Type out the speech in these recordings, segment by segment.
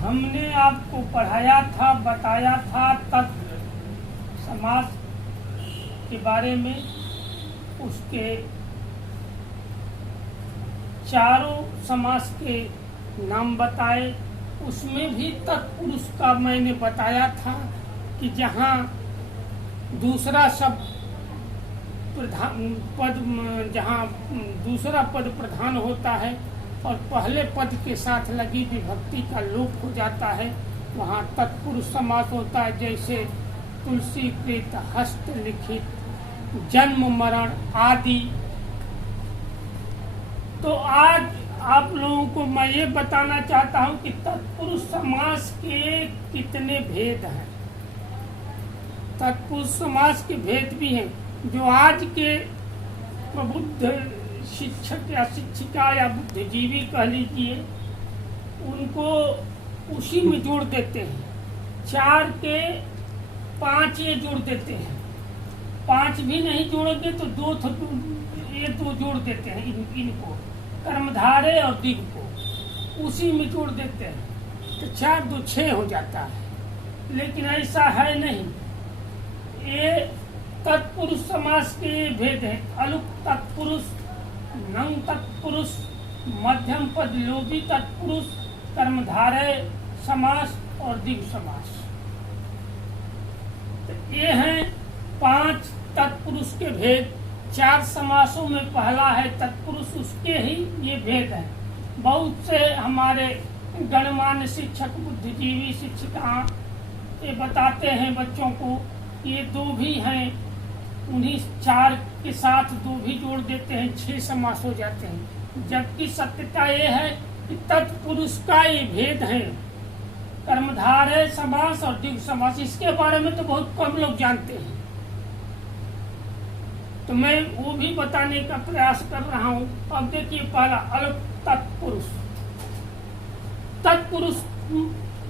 हमने आपको पढ़ाया था, बताया था तत्व समास के बारे में, उसके चारों समास के नाम बताए। उसमें भी तत्पुरुष का मैंने बताया था कि जहाँ दूसरा शब्द जहाँ दूसरा पद प्रधान होता है और पहले पद के साथ लगी विभक्ति का लोप हो जाता है, वहाँ तत्पुरुष समास होता है। जैसे तुलसी कृत, हस्तलिखित, जन्म मरण आदि। तो आज आप लोगों को मैं ये बताना चाहता हूँ कि तत्पुरुष समास के कितने भेद हैं। तत्पुरुष समास के भेद भी हैं जो आज के प्रबुद्ध शिक्षक या शिक्षिका या बुद्धिजीवी कह लीजिए, उनको उसी में जोड़ देते हैं। 4 के 5 ये जोड़ देते हैं, 5 भी नहीं जोड़ोगे तो 2 जोड़ देते हैं। इनको कर्मधारय और दिग को उसी में जोड़ देते हैं, तो 4 2 6 हो जाता है। लेकिन ऐसा है नहीं। ये तत्पुरुष समास के भेद है। अलुक तत्पुरुष, नंग तत्पुरुष, मध्यम पद लोभी तत्पुरुष, कर्मधारय समास और दिग समास। तो ये हैं 5 तत्पुरुष के भेद। 4 समासों में पहला है तत्पुरुष, उसके ही ये भेद हैं। बहुत से हमारे गणमान्य शिक्षक, बुद्धिजीवी शिक्षिका ये बताते हैं बच्चों को ये 2 भी हैं, उन्हीं 4 के साथ 2 भी जोड़ देते हैं, 6 समास हो जाते हैं। जबकि सत्यता ये है कि तत्पुरुष का ये भेद है, कर्मधारय समास और दिग समास। इसके बारे में तो बहुत कम लोग जानते हैं, तो मैं वो भी बताने का प्रयास कर रहा हूँ। अब देखिए पहला अलग तत्पुरुष। तत्पुरुष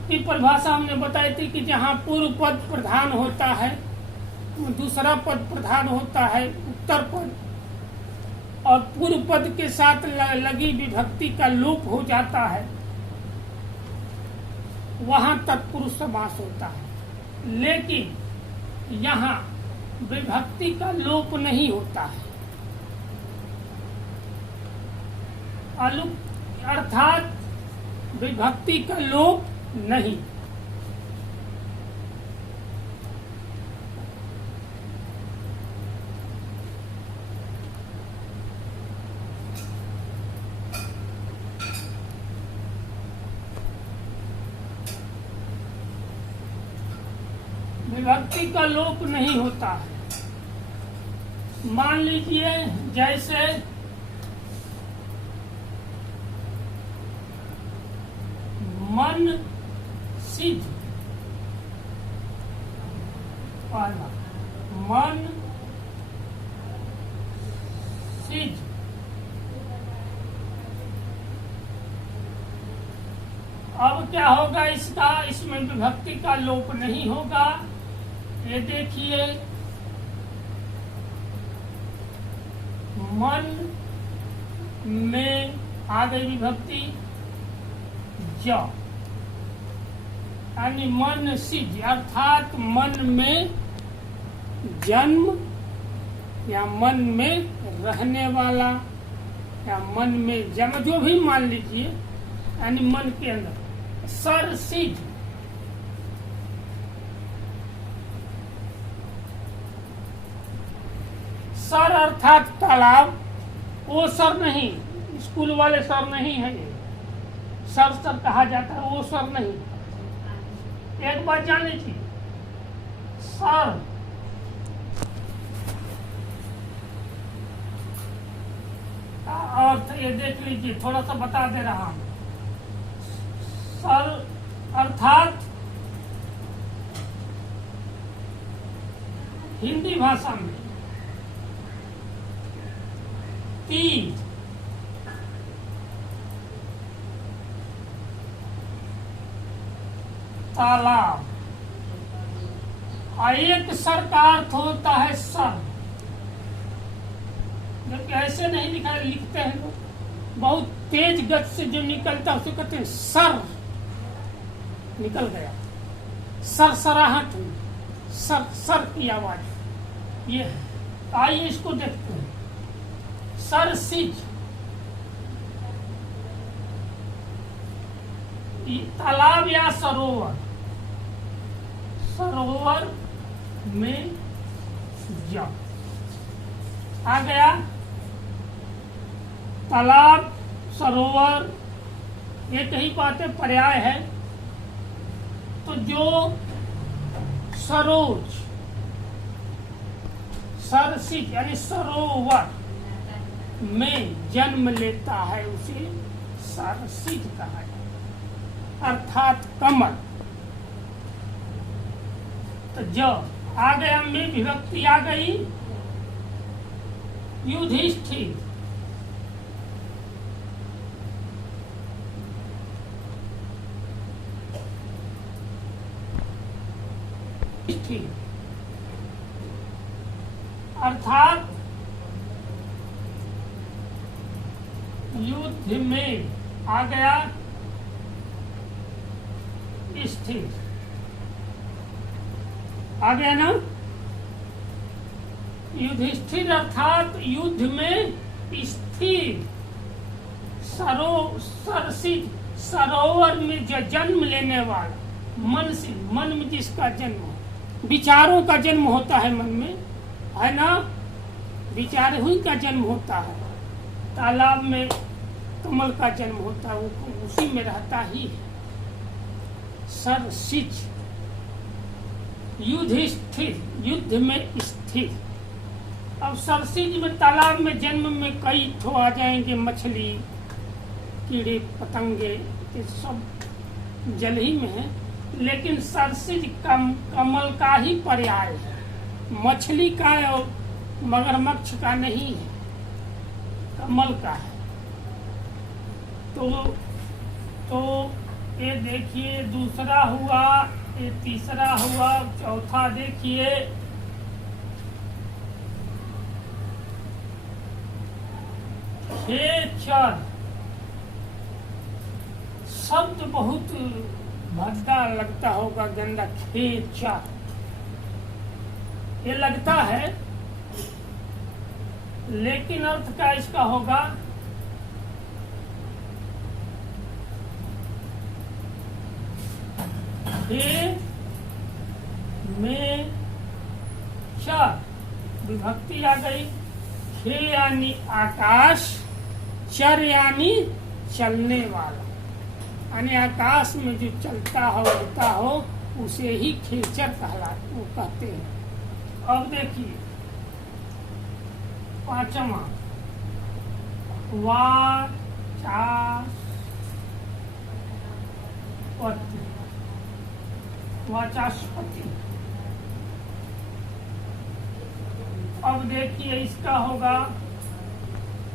की परिभाषा हमने बताई थी कि जहाँ पूर्व पद प्रधान होता है, दूसरा पद प्रधान होता है, उत्तर पद, और पूर्व पद के साथ लगी विभक्ति का लोप हो जाता है, वहाँ तत्पुरुष समास होता है। लेकिन यहाँ विभक्ति का लोप नहीं होता है। अलुक अर्थात विभक्ति का लोप नहीं। विभक्ति का लोप नहीं होता है। मान लीजिए जैसे मन सिद्ध, पहला मन सिद्ध। अब क्या होगा इसका? इसमें विभक्ति का लोप नहीं होगा। ये देखिए मन में आ गई विभक्ति ज, यानी मन सिद्ध, अर्थात मन में जन्म या मन में रहने वाला या मन में जन्म, जो भी मान लीजिए, यानी मन के अंदर सर सिद्ध। सर अर्थात तालाब, वो सर नहीं, स्कूल वाले सर नहीं है, सर सर कहा जाता है, वो सर नहीं। एक बात जान लीजिए, सर अर्थ ये देख लीजिए, थोड़ा सा बता दे रहा हूं। सर अर्थात हिंदी भाषा में तीर, तालाब, और एक सर का अर्थ होता है सर। जबकि ऐसे नहीं लिखा, लिखते हैं लोग, बहुत तेज गति से जो निकलता है उसे कहते हैं सर। निकल गया। सरसराहट हुई, सर सर की आवाज, ये है। आइए इसको देखते हैं। सरसिज, तालाब या सरोवर, सरोवर में जा, आ गया। तालाब सरोवर एक ही बात है, पर्याय है। तो जो सरोज, सरसिज यानी सरोवर में जन्म लेता है उसे सरसिज कहा जाता, अर्थात कमल। तो जो आ गया, में विभक्ति आ गई। युधिष्ठिर, अर्थात युद्ध में आ गया स्थिर, आ गया ना। युधिष्ठिर अर्थात युद्ध में स्थिर, सरसिज सरोवर में जो जन्म लेने वाला, मन से, मन में जिसका जन्म हो, विचारों का जन्म होता है मन में, है ना। विचार हुई का जन्म होता है, तालाब में कमल का जन्म होता है, वो उसी में रहता ही है। सरसिज, युधिष्ठिर, युद्ध में स्थिर। अब सरसिज में, तालाब में जन्म में कई ठो आ जाएंगे, मछली, कीड़े पतंगे, ये सब जल ही में है। लेकिन सरसिज कमल का ही पर्याय है, मछली का और मगरमच्छ का नहीं है, कमल का है। तो ये देखिए, दूसरा हुआ, ये तीसरा हुआ, चौथा देखिए। खेचर शब्द बहुत भद्दा लगता होगा, गंदा। खेचर ये लगता है, लेकिन अर्थ का इसका होगा हे में चर, विभक्ति आ गई। खे यानी आकाश, चर यानी चलने वाला, यानी आकाश में जो चलता हो, उड़ता हो, उसे ही खेचर वो कहते हैं। अब देखिए पांचवा, वाचस्पति। अब देखिए इसका होगा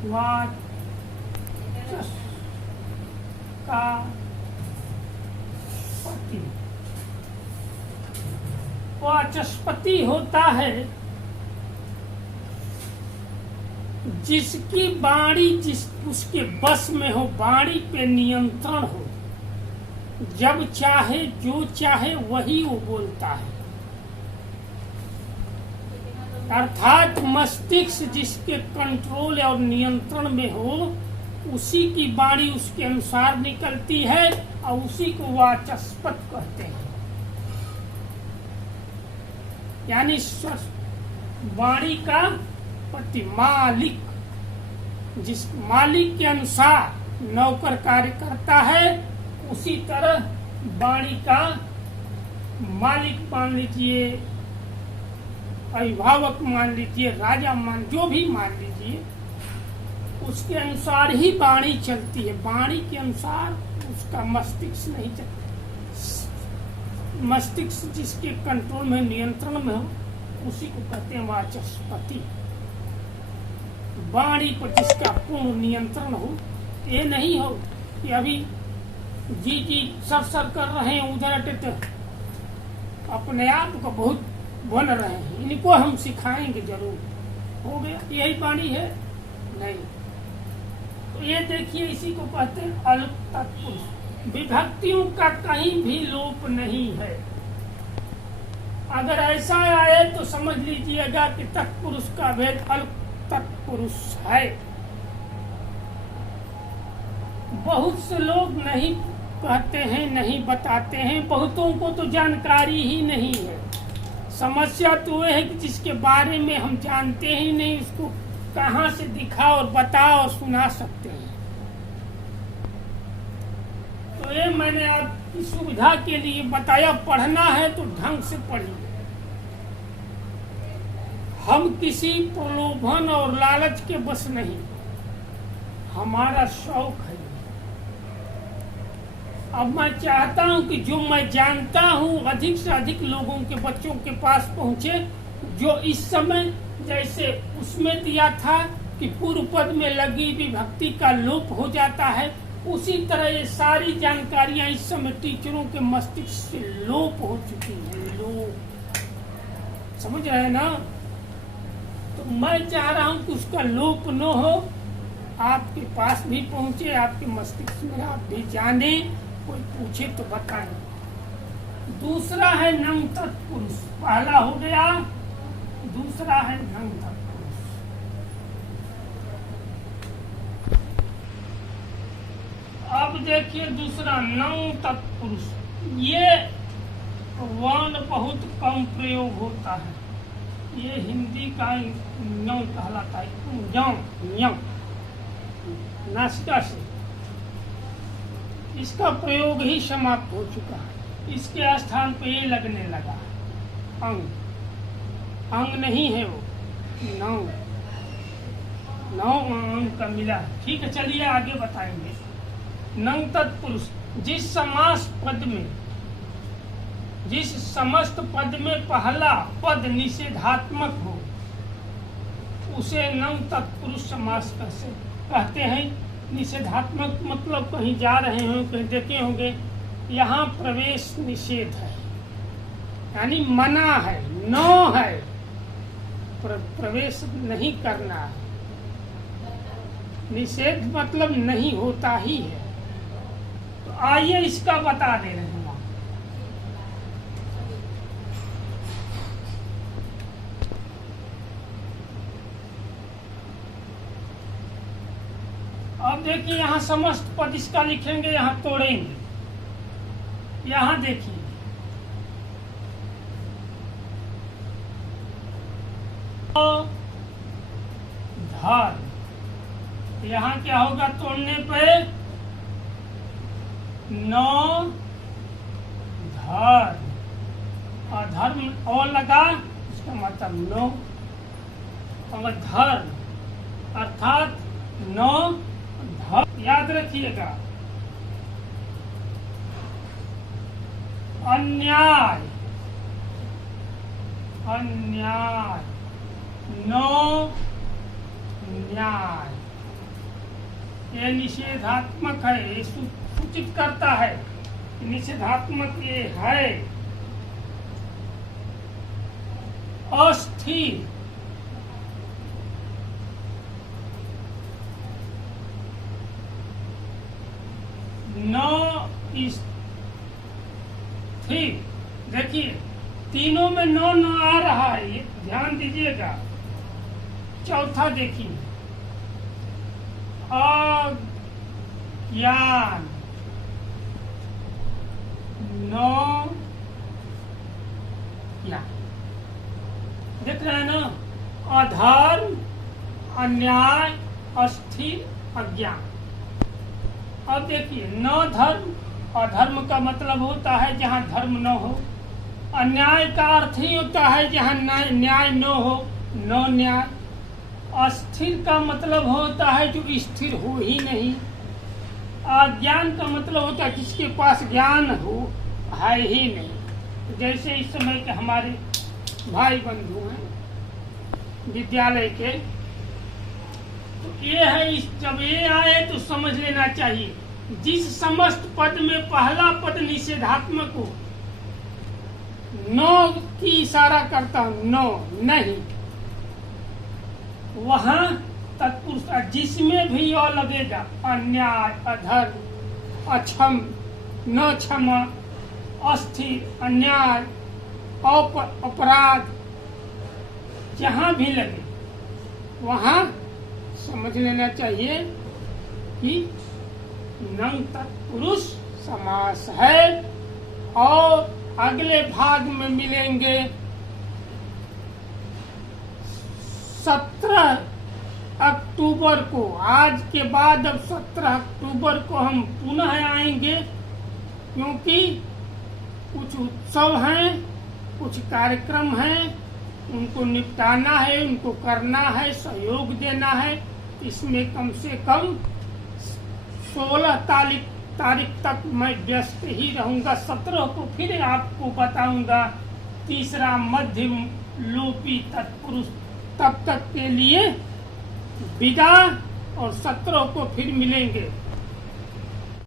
वाचस्पति। वाचस्पति होता है जिसकी वाणी उसके बस में हो, वाणी पे नियंत्रण हो, जब चाहे जो चाहे वही वो बोलता है। अर्थात मस्तिष्क जिसके कंट्रोल और नियंत्रण में हो, उसी की वाणी उसके अनुसार निकलती है और उसी को वाचस्पत कहते हैं। यानी वाणी का पति, मालिक, जिस मालिक के अनुसार नौकर कार्य करता है, उसी तरह वाणी का मालिक मान लीजिए, अभिभावक मान लीजिए, राजा जो भी मान लीजिए, उसके अनुसार ही वाणी चलती है। वाणी के अनुसार उसका मस्तिष्क नहीं चलता। मस्तिष्क जिसके कंट्रोल में, नियंत्रण में हो, उसी को कहते हैं वाचस्पति। वाणी पर जिसका पूर्ण नियंत्रण हो, ये नहीं हो कि अभी जी सर कर रहे हैं, उधर अपने आप को बहुत बन रहे हैं, इनको हम सिखाएंगे जरूर, हो गया, यही वाणी है नहीं। तो ये देखिए, इसी को कहते हैं अल्प तत्पुरुष। विभक्तियों का कहीं भी लोप नहीं है। अगर ऐसा आए तो समझ लीजिएगा कि तत्पुरुष का भेद अल्प तत्पुरुष है। बहुत से लोग नहीं कहते हैं, नहीं बताते हैं, बहुतों को तो जानकारी ही नहीं है। समस्या तो यह है कि जिसके बारे में हम जानते ही नहीं, उसको कहाँ से दिखा और बता और सुना सकते हैं। तो ये मैंने आपकी सुविधा के लिए बताया। पढ़ना है तो ढंग से पढ़िए। हम किसी प्रलोभन और लालच के बस नहीं, हमारा शौक है। अब मैं चाहता हूं कि जो मैं जानता हूं अधिक से अधिक लोगों के बच्चों के पास पहुंचे। जो इस समय जैसे उसमें दिया था कि पूर्व पद में लगी विभक्ति का लोप हो जाता है, उसी तरह ये सारी जानकारियां इस समय टीचरों के मस्तिष्क से लोप हो चुकी हैं। लोप, समझ रहे हैं ना? तो मैं चाह रहा हूं कि उसका लोप न हो, आपके पास भी पहुंचे, आपके मस्तिष्क में आप भी जाने, कोई पूछे तो बताएं। दूसरा है नंग तत्पुरुष। पहला हो गया, दूसरा है नंग तत्पुरुष। अब देखिए दूसरा नंग तत्पुरुष। ये वर्ण बहुत कम प्रयोग होता है। ये हिंदी का ञ कहलाता है, नासिका से इसका प्रयोग ही समाप्त हो चुका है। इसके स्थान पे ये लगने लगा अंग। अंग नहीं है वो, नौ अंग का मिला है। ठीक है, चलिए आगे बताएंगे। नंग तत्पुरुष जिस समास पद में, जिस समस्त पद में पहला पद निषेधात्मक हो, उसे नंग तत्पुरुष समास कहते हैं। निषेधात्मक मतलब कहीं जा रहे हो, कहीं देखे होंगे, यहाँ प्रवेश निषेध है, यानी मना है, नो है, प्रवेश नहीं करना है। निषेध मतलब नहीं होता ही है। तो आइए इसका बता दे रहे हैं। अब देखिए यहाँ समस्त पद इसका लिखेंगे, यहाँ तोड़ेंगे। यहाँ देखिए धर, यहाँ क्या होगा तोड़ने पे? नौ धर। अधर्म और लगा, इसका मतलब नो। और धर अर्थात नो धर, याद रखिएगा। अन्याय, अन्याय, नो न्याय। ये निषेधात्मक है, ये सूचित करता है, निषेधात्मक ये है। अस्थिर, नो स्थिर। देखिए तीनों में नो नो आ रहा है, ये ध्यान दीजिएगा। चौथा देखिए अज्ञान, नो या, देख रहे हैं ना? अधर्म, अन्याय, अस्थिर, अज्ञान। अब देखिए न धर्म, अधर्म का मतलब होता है जहाँ धर्म न हो। अन्याय का अर्थ ही होता है जहाँ न्याय न हो, न न्याय। अस्थिर का मतलब होता है जो स्थिर हो ही नहीं। अज्ञान का मतलब होता है जिसके पास ज्ञान हो, है ही नहीं। जैसे इस समय के हमारे भाई बंधु हैं विद्यालय के, तो ये है, जब ये आए तो समझ लेना चाहिए। जिस समस्त पद में पहला पद निषेधात्मक हो, नो की इशारा करता हूं, नो नहीं, वहां तत्पुरुष। जिसमें भी यो लगेगा, अन्याय, अधर्म, अक्षम, न क्षमा, अस्थिर, अन्याय, अपराध जहाँ भी लगे वहाँ समझ लेना चाहिए कि नंग तत्पुरुष समास है। और अगले भाग में मिलेंगे 17 अक्टूबर को। आज के बाद अब 17 अक्टूबर को हम पुनः आएंगे, क्योंकि कुछ उत्सव हैं, कुछ कार्यक्रम हैं, उनको निपटाना है, उनको करना है, सहयोग देना है। इसमें कम से कम 16 तारीख तक मैं व्यस्त ही रहूंगा। 17 को फिर आपको बताऊंगा तीसरा मध्यम लोपी तत्पुरुष। तब तक के लिए विदा, और 17 को फिर मिलेंगे।